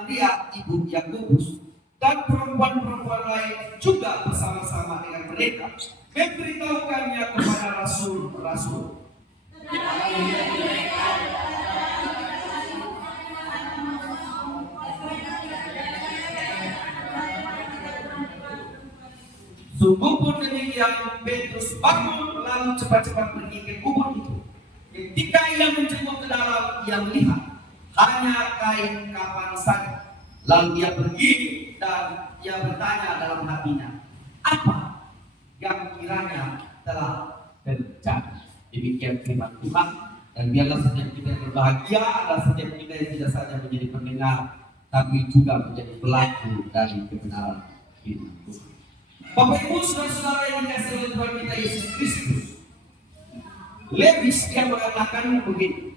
Maria ibu Yakobus dan perempuan-perempuan lain juga bersama-sama dengan mereka memberitahukannya kepada rasul-rasul. Sungguh pun demikian, Petrus bangun lalu cepat-cepat pergi ke kubur itu. Ketika ia menjenguk ke dalam, ia melihat hanya kain kafan saja. Lalu ia pergi dan ia bertanya dalam hatinya, apa yang kiranya telah terjadi? Demikian firman Tuhan. Dan biarlah setiap kita berbahagia, adalah setiap kita yang tidak saja menjadi pendengar, tapi juga menjadi pelaku dari kebenaran firman Tuhan. Bapak Ibu saudara-saudara yang dikasihi oleh Tuhan kita Yesus Kristus, Lewis yang mengatakan begini,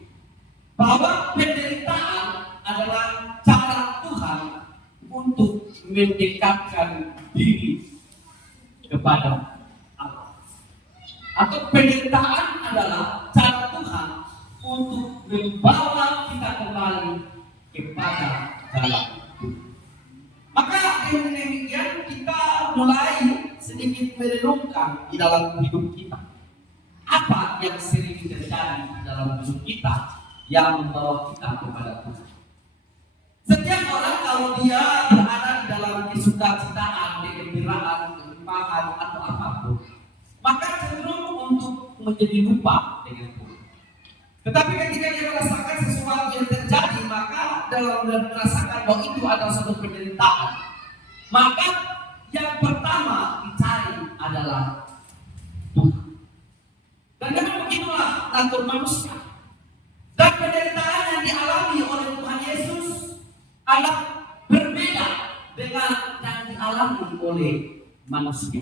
bahwa penderitaan adalah cara Tuhan untuk mendekatkan diri kepada Allah. Atau penderitaan adalah cara Tuhan untuk membawa kita kembali kepada jalan Tuhan. Maka dengan demikian kita mulai sedikit merenungkan di dalam hidup kita. Apa yang sering terjadi di dalam hidup kita yang membawa kita kepada Tuhan? Setiap orang kalau dia berada di dalam kesukacitaan, kegembiraan, kelimpahan atau apapun, maka cenderung untuk menjadi lupa dengan Tuhan. Tetapi ketika dia merasakan sesuatu yang terjadi, maka dalam merasakan bahwa itu adalah suatu penderitaan, maka yang pertama dicari adalah Tuhan. Dan memang begitulah natur manusia. Dan penderitaan yang dialami oleh Tuhan Yesus adalah berbeda dengan yang dialami oleh manusia.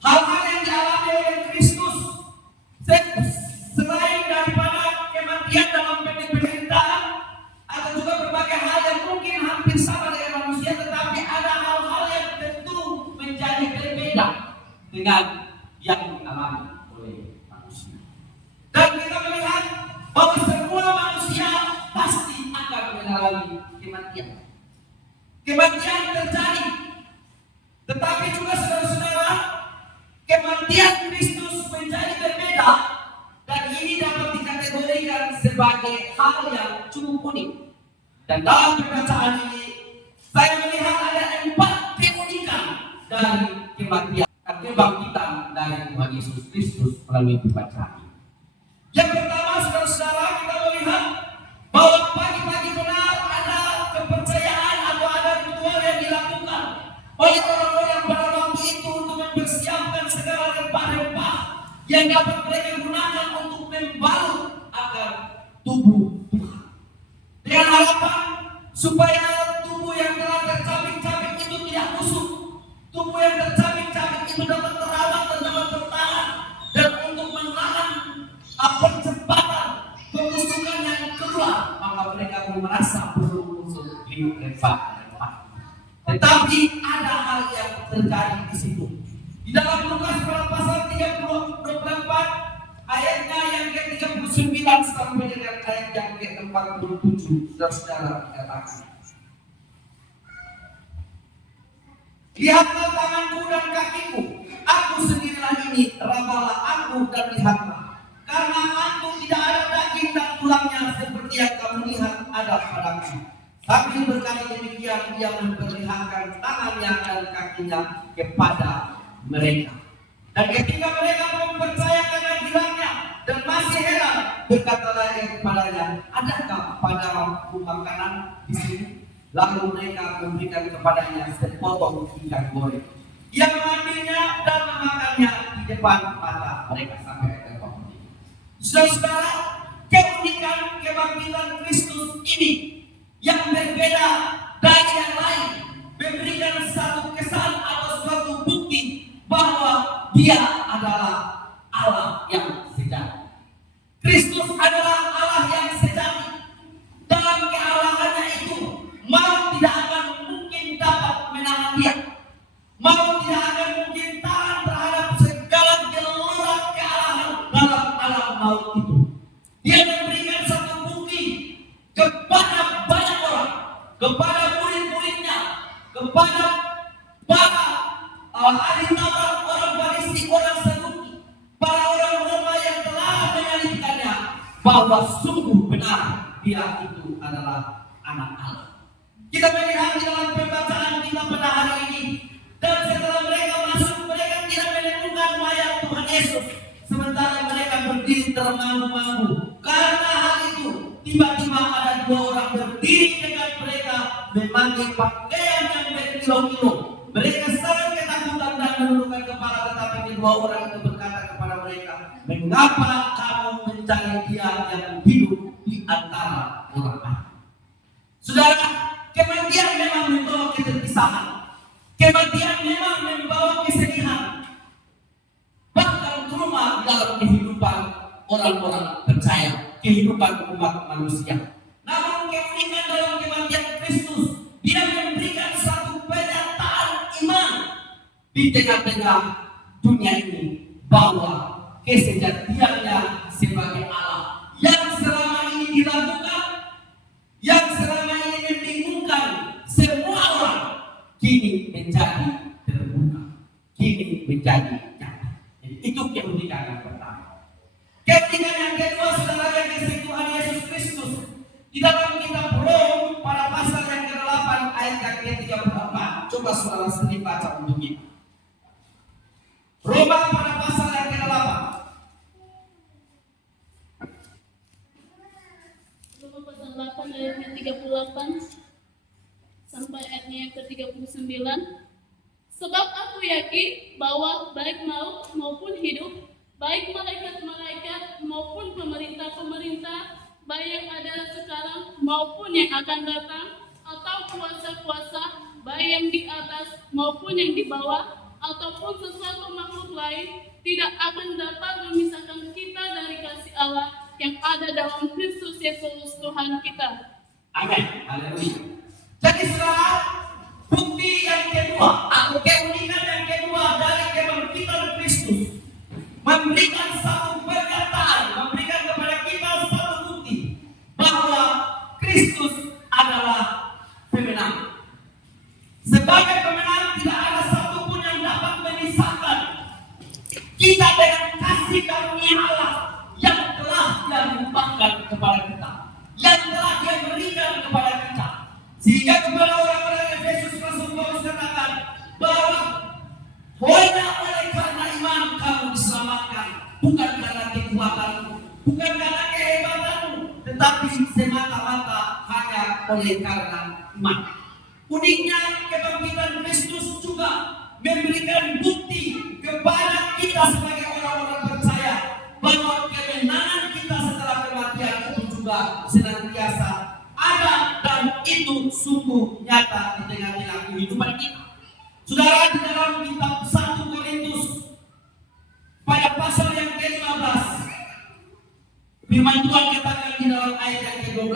Hal-hal yang dialami oleh Kristus selain daripada kematian dalam penderitaan, atau juga berbagai hal yang mungkin hampir sama dengan manusia, tetapi ada hal-hal yang tentu menjadi berbeda dengan yang dialami oleh manusia. Dan kita melihat bahwa semua manusia pasti akan mengalami kematian. Kematian terjadi, tetapi juga saudara-saudara, kematian Kristus menjadi berbeda, dan ini dapat dikategorikan sebagai hal yang cukup unik. Dan dalam pembacaan ini saya melihat ada 4 keunikan dari kematian dan kebangkitan dari Tuhan Yesus Kristus melalui pembacaan ini. Yang pertama, saudara-saudara, kita melihat bahwa pagi-pagi benar ada kepercayaan atau ada ritual yang dilakukan oleh orang-orang pada waktu itu untuk mempersiapkan segala rempah-rempah yang dapat mereka gunakan untuk membalut agar tubuh Tuhan, dengan harapan supaya tubuh yang telah tercabik-cabik itu tidak busuk, tubuh yang tercabik-cabik itu dapat terawat dan dapat bertahan, dan untuk menahan percepatan pembusukan yang keluar, maka mereka merasa perlu untuk dirempah-rempah. Tetapi ada hal yang terjadi di situ. Di dalam Lukas pasal 24 ayatnya yang ke-39 sampai dengan ayat yang ke-47, saudara dikatakan, lihatlah tanganku dan kakiku, aku sendirilah ini, rabalah aku dan lihatlah, karena aku tidak ada daging dan tulangnya seperti yang kamu lihat ada padaku. Sambil berkata demikian, dia memperlihatkan tangannya dan kakinya kepada mereka. Dan ketika mereka mempercayakan ajarannya dan masih heran, berkatalah ia kepadanya, adakah padamu makanan di sini? Lalu mereka memberikan kepadanya sepotong ikan goreng. Ia mengambilnya dan memakannya di depan mata mereka sampai ayat 43. Saudara, keunikan kebangkitan Kristus ini yang berbeda dari yang lain, memberikan satu kesan atau suatu bukti bahwa Dia adalah Allah yang sejati. Kristus adalah Allah yang sejati. Dalam kealahannya itu, maut tidak akan mungkin dapat menahan Dia. Maut tidak akan mungkin tahan terhadap segala gelora kealahan dalam alam maut itu. Dia memberikan satu bukti kepada banyak orang kepada murid-muridnya, kepada para ahli Taurat, orang Farisi, orang Saduki, para orang Roma yang telah menyalibkannya, bahwa sungguh benar dia itu adalah anak Allah. Kita melihat di dalam pembacaan kita pada hari ini, dan setelah mereka masuk, mereka tidak menemukan mayat Tuhan Yesus, sementara mereka berdiri termangu-mangu. Karena hal itu, tiba-tiba ada dua orang berdiri dekat mereka, memakai pakaian yang berkilo-kilo. Mereka sangat ketakutan dan menundukkan kepala, tetapi kedua orang itu berkata kepada mereka, mengapa kamu mencari dia yang hidup di antara orang mati? Saudara, kematian memang membawa keterpisahan. Kematian memang membawa kesedihan. Bahkan trauma dalam kehidupan orang-orang percaya, kehidupan umat manusia. Namun keunikan dalam kematian Kristus, dia memberikan satu penyataan iman di tengah-tengah dunia ini, bahwa kesejatiannya sebagai Allah yang selama ini diragukan, yang selama ini membingungkan semua orang, kini menjadi terbuka, kini menjadi nyata. Jadi itu keunikan yang pertama. Keunikan yang kedua, saudara, yang kasih Tuhan Yesus Kristus di dalam kitab Rom pada pasal yang ke-8 ayat yang ke-34. Coba saudara sendiri baca untuk kita. Roma pada pasal yang ke-8. Roma pasal 8 ayatnya 38 sampai ayatnya yang ke-39. Sebab aku yakin bahwa baik maut maupun hidup, baik malaikat-malaikat maupun pemerintah-pemerintah, baik yang ada sekarang maupun yang akan datang, atau kuasa-kuasa, baik yang di atas maupun yang di bawah, ataupun sesuatu makhluk lain, tidak akan dapat memisahkan kita dari kasih Allah yang ada dalam Kristus Yesus Tuhan kita. Amin. Haleluya. Jadi saudara, bukti yang kedua atau keunikan yang kedua dari kebangkitan Kristus, memberikan satu pernyataan, memberikan kepada kita satu bukti bahwa Kristus adalah pemenang. Sebagai pemenang, tidak ada satupun yang dapat memisahkan kita dengan kasih karunia Allah yang telah Dia limpahkan kepada kita, yang telah Dia berikan kepada kita. Sehingga kepada orang-orang Efesus Rasul Paulus katakan bahwa hanya oleh karena iman kamu diselamatkan, bukan karena kekuatanmu, bukan karena kehebatanmu, tetapi semata-mata hanya oleh karena iman. Uniknya kebangkitan Kristus juga memberikan bukti kepada kita sebagai orang-orang percaya bahwa kemenangan kita setelah kematian itu juga senantiasa ada, dan itu sungguh nyata di tengah-tengah kehidupan kita. Saudara, di dalam kitab 1 Korintus pada pasal yang ke-15, firman Tuhan katakan di dalam ayat yang ke-12,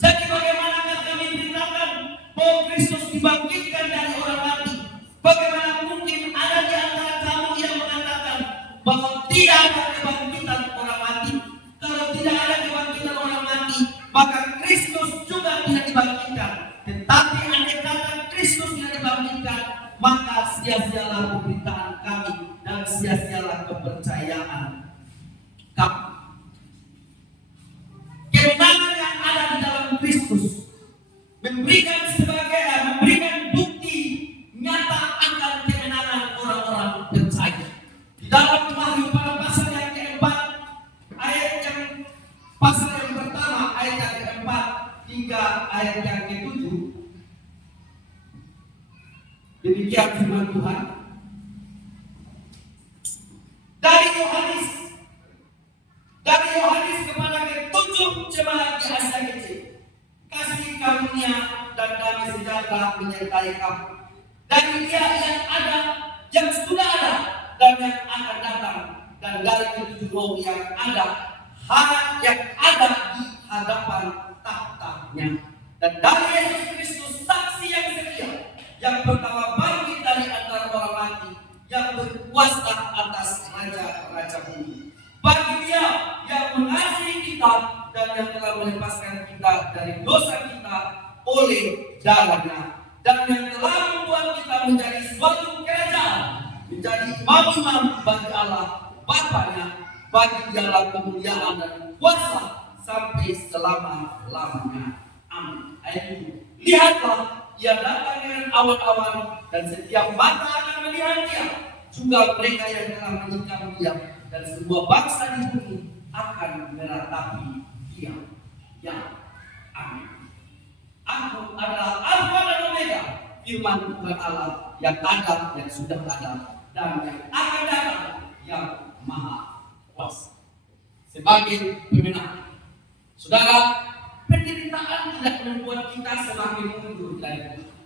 jadi bagaimanakah kami beritakan bahwa Kristus dibangkitkan dari orang mati? Bagaimana mungkin ada di antara kamu yang mengatakan bahwa tidak ada kebangkitan orang mati? Kalau tidak ada kebangkitan orang mati, maka Kristus juga tidak dibangkitkan. Tetapi andai kata Kristus tidak dibangkitkan, maka sia-sialah pemberitaan kami dan sia-sialah kepercayaan kami. Kemenangan yang ada di dalam Kristus memberikan bukti nyata akan kemenangan orang-orang percaya. Di dalam Wahyu pada pasal yang keempat, pasal yang pertama ayat yang keempat hingga ayat yang ketujuh, demikian firman Tuhan. Dari Yohanes kepada ketujuh jemaat di Asia kecil, kasih karunia dan damai sejahtera menyertai kamu. Dari Dia yang ada, yang sudah ada, dan yang akan datang, dan dari ketujuh roh yang ada di hadapan takhta-Nya, dan dari Yesus Kristus saksi yang setia, yang pertama bangkit dari antara orang mati, yang berkuasa atas raja-raja bumi. Bagi Dia yang mengasihi kita dan yang telah melepaskan kita dari dosa kita oleh darahnya, dan yang telah membuat kita menjadi suatu kerajaan, menjadi imam-imam bagi Allah Bapanya. Bagi Dialah kemuliaan dan kuasa sampai selama-lamanya. Amin. Ayat 7. Lihatlah, Ia datang dengan awan-awan, dan setiap mata akan melihat Dia, juga mereka yang telah menikam Dia, dan semua bangsa di bumi akan meratapi Dia. Ya, amin. Aku adalah Alfa dan Omega, firman Tuhan Allah, yang ada, yang sudah ada, dan yang akan datang, yang Maha Kuasa. Sebagai pemenang, saudara, penderitaan tidak membuat kita semakin mundur dari Tuhan.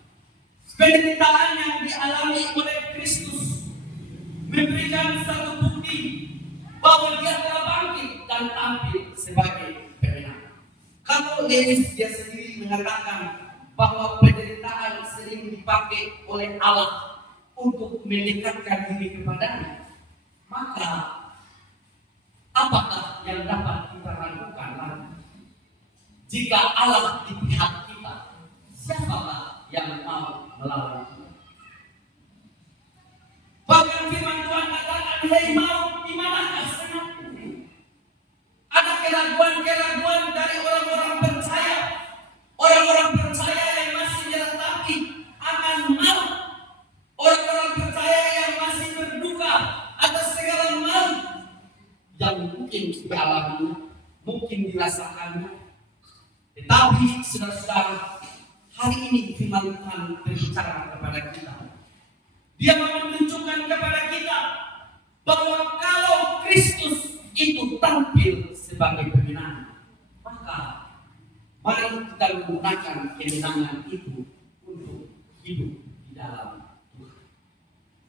Penderitaan yang dialami oleh Kristus memberikan satu bukti bahwa Dia telah bangkit dan tampil sebagai pemenang. Kalau Yesus dia sendiri mengatakan bahwa penderitaan sering dipakai oleh Allah untuk mendekatkan diri kepadanya, maka apakah yang dapat kita lakukan lagi? Jika Allah di pihak kita, siapakah yang mau melawan kita? Bahkan firman Tuhan katakan, "Hei maut, di manakah senangmu?" Ada keraguan-keraguan dari orang-orang percaya, orang-orang percaya yang masih diratapi akan maut, orang-orang percaya yang masih berduka atas segala maut yang mungkin dialami, mungkin dirasakannya. Tetapi saudara-saudara, hari ini firman Tuhan berbicara kepada kita. Dia menunjukkan kepada kita bahwa kalau Kristus itu tampil sebagai pemenang, maka mari kita menggunakan kemenangan itu untuk hidup di dalam Tuhan.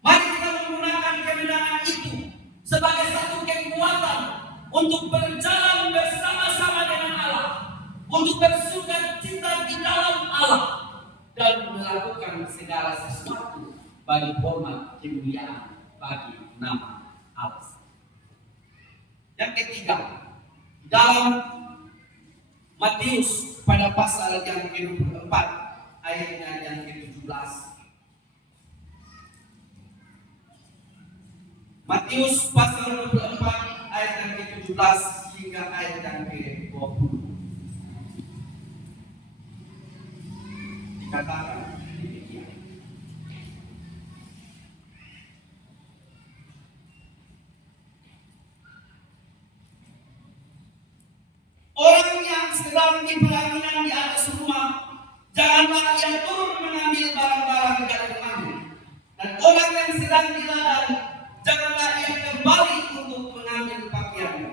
Mari kita menggunakan kemenangan itu sebagai satu kekuatan untuk berjalan bersama-sama dengan Allah, untuk bersuka cita di dalam Allah, dan melakukan segala sesuatu bagi hormat kemuliaan bagi nama Allah. Yang ketiga, dalam Matius pada pasal yang ke-24 ayatnya yang ke-17. Matius pasal 24 ayat yang ke-17 hingga ayat yang ke-20. Dikatakan demikian. Orang yang sedang di pelaminan di atas rumah, janganlah ia turun mengambil barang-barang dari rumahnya. Dan orang yang sedang di ladang, janganlah ia kembali untuk mengambil pakaiannya.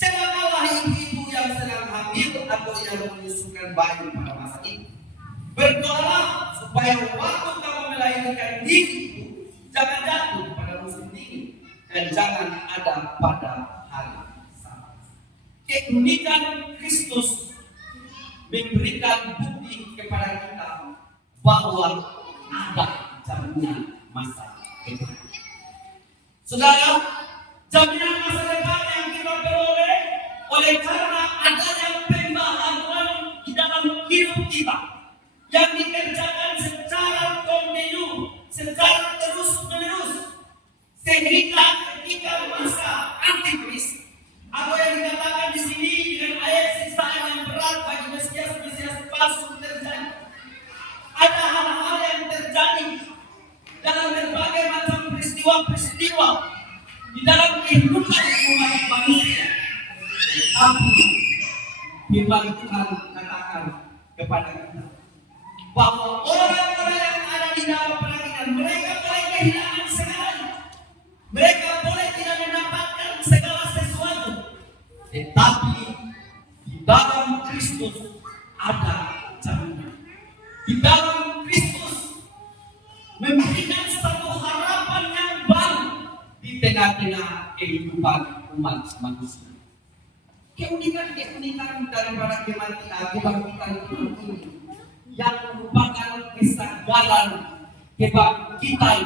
Celakalah ibu-ibu yang sedang hamil atau yang menyusukan bayi pada masa itu. Berdoalah supaya waktu kamu melahirkan diri itu jangan jatuh pada musim dingin dan jangan ada pada hari Sabat. Keunikan Kristus memberikan bukti kepada kita bahwa ada jaminan masa depan. Saudara, jaminan masa depan yang kita peroleh oleh karena adanya pembaharuan di dalam hidup kita yang dikerjakan secara kontinu, secara terus-menerus, sehingga ketika masa antikris atau yang dikatakan di sini dengan ayat siksaan yang berat bagi Mesias palsu terjadi, ada hal-hal yang terjadi dalam berbagai macam peristiwa di dalam kehidupan umat manusia. Tapi firman Tuhan katakan kepada kita bahwa orang-orang yang ada di dalam pelayanan, mereka boleh kehilangan segalanya, mereka boleh tidak mendapatkan segala sesuatu, tetapi di dalam Kristus ada jaminan. Di dalam Kristus memberikan satu harapan yang baru di tengah-tengah kehidupan umat manusia. Keunikan daripada kebangkitan ini yang merupakan kesadaran kebangkitan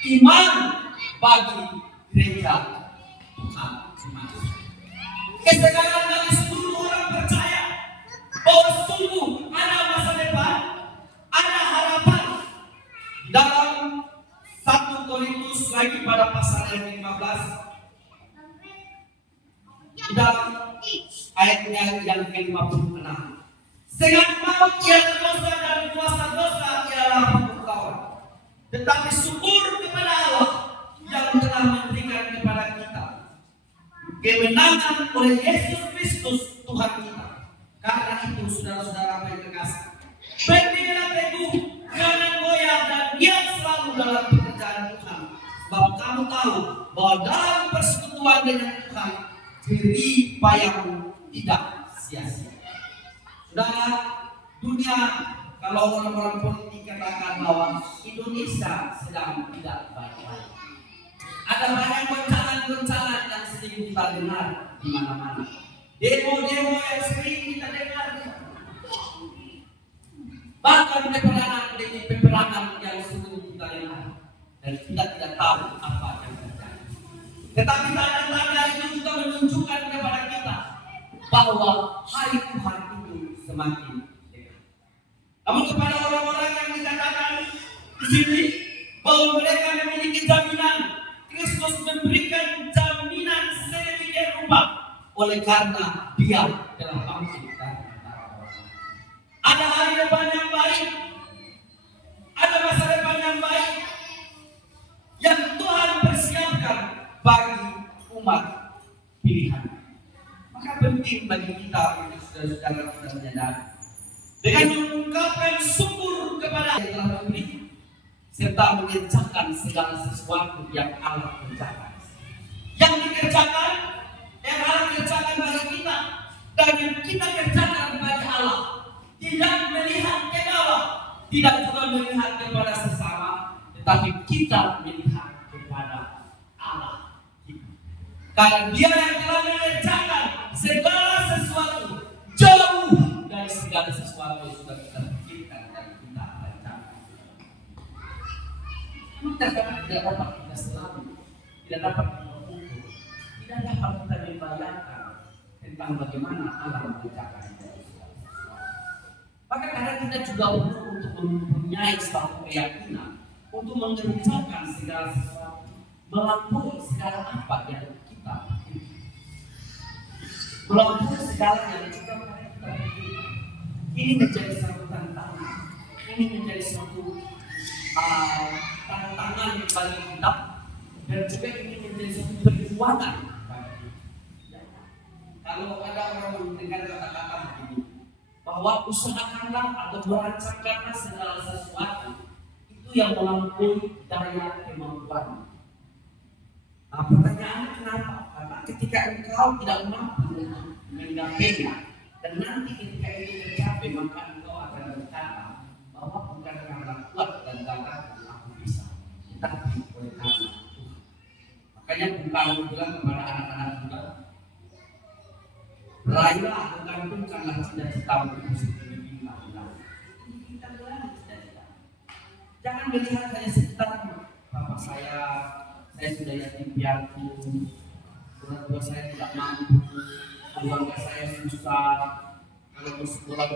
iman bagi gereja Tuhan. Kesadaran dari seluruh orang percaya bahwa sungguh ada masa depan ayatnya yang ke-56. Dengan maut ialah dosa dan kuasa dosa ialah hukum Taurat. Tetapi syukur kepada Allah yang telah memberikan kepada kita kemenangan oleh Yesus Kristus Tuhan kita. Karena itu saudara-saudara yang terkasih, berdirilah teguh, jangan goyah dan diam selalu dalam pekerjaan Tuhan. Sebab kamu tahu bahwa dalam persekutuan dengan Tuhan jerih payahmu tidak sia-sia. Saudara, dunia kalau orang-orang politik katakan bahwa Indonesia sedang tidak baik-baik. Ada banyak goncangan-goncangan yang sering kita dengar di mana-mana. Demo-demo yang sering kita dengar. Bahkan peperangan yang sering kita dengar. Dan kita tidak tahu apa yang terjadi. Tetapi tanda-tanda itu juga menunjukkan kepada kita bahwa hari Tuhan itu semakin dekat. Namun kepada orang-orang yang dikatakan di sini bahwa mereka memiliki jaminan, Kristus memberikan jaminan sedemikian rupa oleh karena Dia telah bangkit dari antara orang. Ada hari depan yang baik, ada masa depan yang baik yang Tuhan persiapkan bagi umat pilihan. Maka penting bagi kita untuk saudara-saudara kita menyadari dengan mengungkapkan syukur kepada yang telah memberi serta mengerjakan segala sesuatu yang Allah kerjakan. Yang dikerjakan, yang Allah kerjakan bagi kita dan yang kita kerjakan bagi Allah. Tidak melihat ke bawah, tidak juga melihat kepada sesama, tetapi kita melihat kepada Allah. Karena Dia yang telah mengerjakan segala sesuatu jauh dari segala sesuatu yang sudah kita pikirkan dan kita rencanakan. Kita tidak dapat kita selalu, tidak dapat kita ukur, tidak dapat kita membayangkan tentang bagaimana Allah mengerjakan segala sesuatu. Maka kadang kita juga perlu untuk mempunyai suatu keyakinan untuk mengerjakan segala sesuatu, melampaui segala apa yang kita pikirkan, melampaui segala yang juga kita pikirkan. Ini menjadi satu tantangan, ini menjadi satu tantangan bagi kita, dan juga ini menjadi satu perjuangan bagi kita. Kalau ada orang mendengar kata-kata begini, bahwa usahakanlah atau merancangkanlah segala sesuatu itu yang melampaui daya kemampuan. Nah, pertanyaannya kenapa? Karena ketika engkau tidak mampu menggapainya, dan nanti ketika itu tercapai, maka engkau akan berkata bahwa bukan karena kuat dan gagah aku bisa, tetapi oleh karena Tuhan. Makanya Bung bilang kepada anak-anak muda, raihlah, menggantungkanlah cita-citamu itu seperti bintang. Kita berani cita-cita. Jangan melihat hanya sekitar, bapak saya sudah yatim piatu, orang tua saya tidak mampu, keluarga saya susah, kalau bersekolah